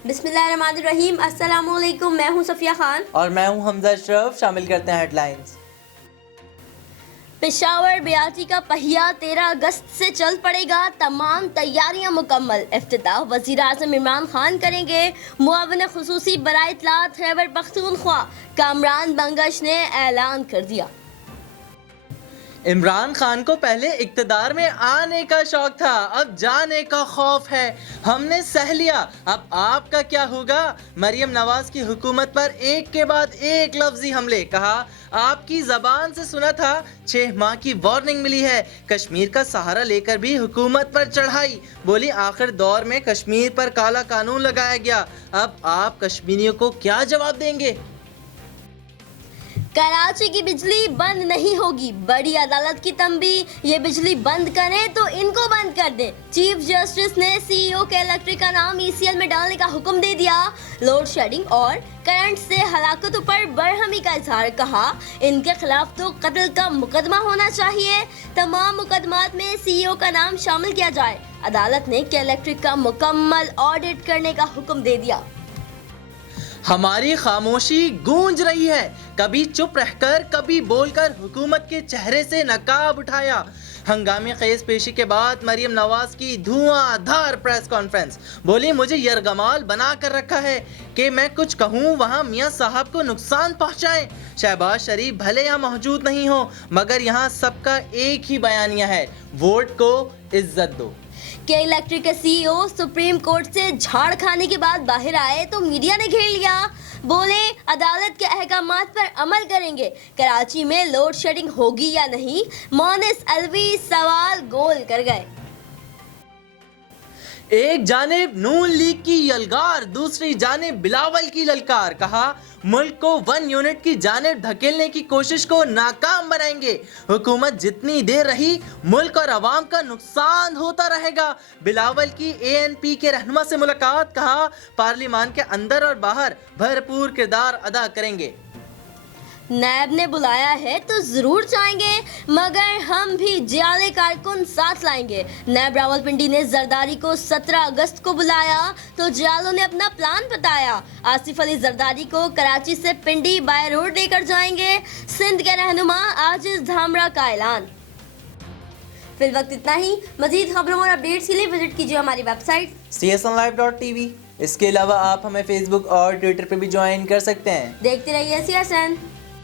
बिस्मिल्लाहिर्रहमानिर्रहीम। अस्सलाम वालेकुम। मैं हूं सफिया खान और मैं हूं हमजा अशरफ। शामिल करते हैं हेडलाइंस। पेशावर बियाती का पहिया 13 अगस्त से चल पड़ेगा, तमाम तैयारियां मुकम्मल। इफ्तिताह वज़ीर आज़म इमरान खान करेंगे। मुआविन खुसूसी बराए इत्तलात खैबर पख्तूनख्वा कामरान बंगश ने ऐलान कर दिया। इमरान खान को पहले इक्तदार में आने का शौक था, अब जाने का खौफ है। हमने सह लिया, अब आपका क्या होगा। मरियम नवाज की हुकूमत पर एक के बाद एक लफ्जी हमले। कहा आपकी जबान से सुना था, 6 माह की वार्निंग मिली है। कश्मीर का सहारा लेकर भी हुकूमत पर चढ़ाई। बोली आखिर दौर में कश्मीर पर काला कानून लगाया गया, अब आप कश्मीरियों को क्या जवाब देंगे। कराची की बिजली बंद नहीं होगी, बड़ी अदालत की तंबीह। ये बिजली बंद करें तो इनको बंद कर दें। चीफ जस्टिस ने सीईओ के इलेक्ट्रिक का नाम ईसीएल में डालने का हुक्म दे दिया। लोड शेडिंग और करंट से हलाकतों पर बरहमी का इजहार। कहा इनके खिलाफ तो कत्ल का मुकदमा होना चाहिए। तमाम मुकदमात में सीईओ का नाम शामिल किया जाए। अदालत ने के इलेक्ट्रिक का मुकम्मल ऑडिट करने का हुक्म दे दिया। हमारी खामोशी गूंज रही है, कभी चुप रहकर कभी बोलकर हुकूमत के चेहरे से नकाब उठाया। हंगामी खेज पेशी के बाद मरियम नवाज की धुआंधार प्रेस कॉन्फ्रेंस। बोली मुझे यरगमाल बना कर रखा है कि मैं कुछ कहूँ वहाँ मियाँ साहब को नुकसान पहुँचाएं। शहबाज शरीफ भले यहाँ मौजूद नहीं हो, मगर यहाँ सबका एक ही बयानिया है, वोट को इज्जत दो। के इलेक्ट्रिक के सीईओ सुप्रीम कोर्ट से झाड़ खाने के बाद बाहर आए तो मीडिया ने घेर लिया। बोले अदालत के अहकामात पर अमल करेंगे। कराची में लोड शेडिंग होगी या नहीं, मोनिस अलवी सवाल गोल कर गए। एक जानिब नून लीग की यलगार, दूसरी जानिब बिलावल की ललकार। कहा मुल्क को 1 यूनिट की जानिब धकेलने की कोशिश को नाकाम बनाएंगे। हुकूमत जितनी देर रही मुल्क और अवाम का नुकसान होता रहेगा। बिलावल की एएनपी के रहनुमा से मुलाकात। कहा पार्लियामान के अंदर और बाहर भरपूर किरदार अदा करेंगे। नैब ने बुलाया है तो जरूर जाएंगे, मगर हम भी जियाले कारकुन साथ लाएंगे। नैब रावलपिंडी ने जरदारी को 17 अगस्त को बुलाया तो जियालों ने अपना प्लान बताया। आसिफ अली जरदारी को कराची से पिंडी बाय रोड लेकर जाएंगे। सिंध के रहनुमा आजिज धामरा का ऐलान। फिल वक्त इतना ही। मजीद खबरों और अपडेट्स के लिए विजिट कीजिए हमारी वेबसाइट csnlive.tv। इसके अलावा आप हमें फेसबुक और ट्विटर पर भी ज्वाइन कर सकते हैं। देखते रहिए CSN।